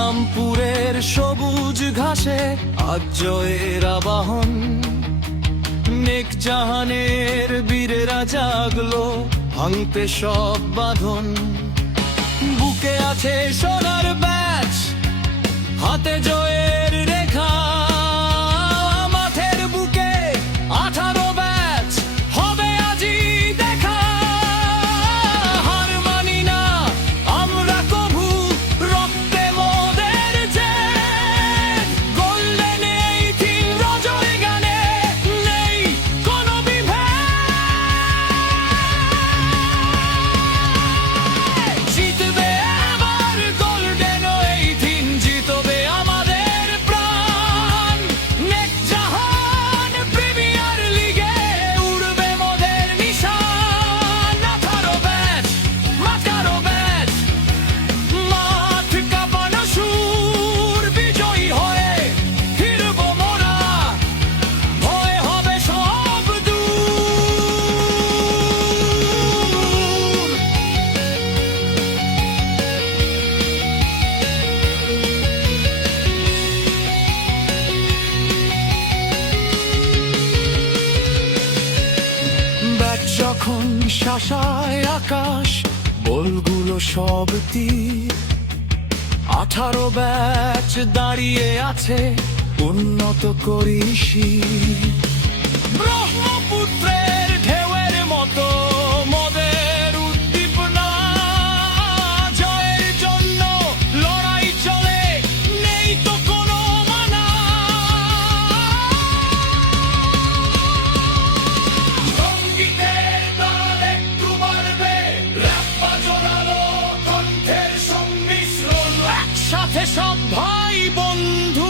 রামপুরের সবুজ ঘাসে আজ জয়ের আবাহন। নেক জাহানের বীরেরা জাগলো ভাঙতে সব বাঁধন। বুকে আছে সোনার ব্যাজ, হাতে জয়ের রেখা, মাঠের বুকে 18 ব্যাচ হবে আজি দেখা। হার মানি না আমরা কভু, রক্তে মোদের জেদ। গোল্ডেন 18 রজনীগানে নেই কোনো বিভেদ। জিতবে এবার গোল্ডেন 18, জিতবে আমাদের প্রাণ। নেক জাহান প্রিমিয়ার লিগে উড়বে মোদের নিশান। 18 ব্যাচ, মাথারো ব্যাচ, মাঠ কাঁপানো সুর। বিজয়ী হয়ে ফিরবো মোরা, ভয় হবে সব দূর। ব্যাট যখন শাসায় আকাশ, বলগুলো সব তীর। 18 ব্যাচ দাঁড়িয়ে আছে উন্নত করি শির। ব্রহ্মপুত্রের ঢেউয়ের মতো মোদের উদ্দীপনা। জয়ের জন্য লড়াই চলে, নেই তো কোনো মানা। সঙ্গীতের তাল একটু বাড়বে, র‍্যাপ জোরালো কণ্ঠের সংমিশ্রণ। একসাথে সব ভাই বন্ধু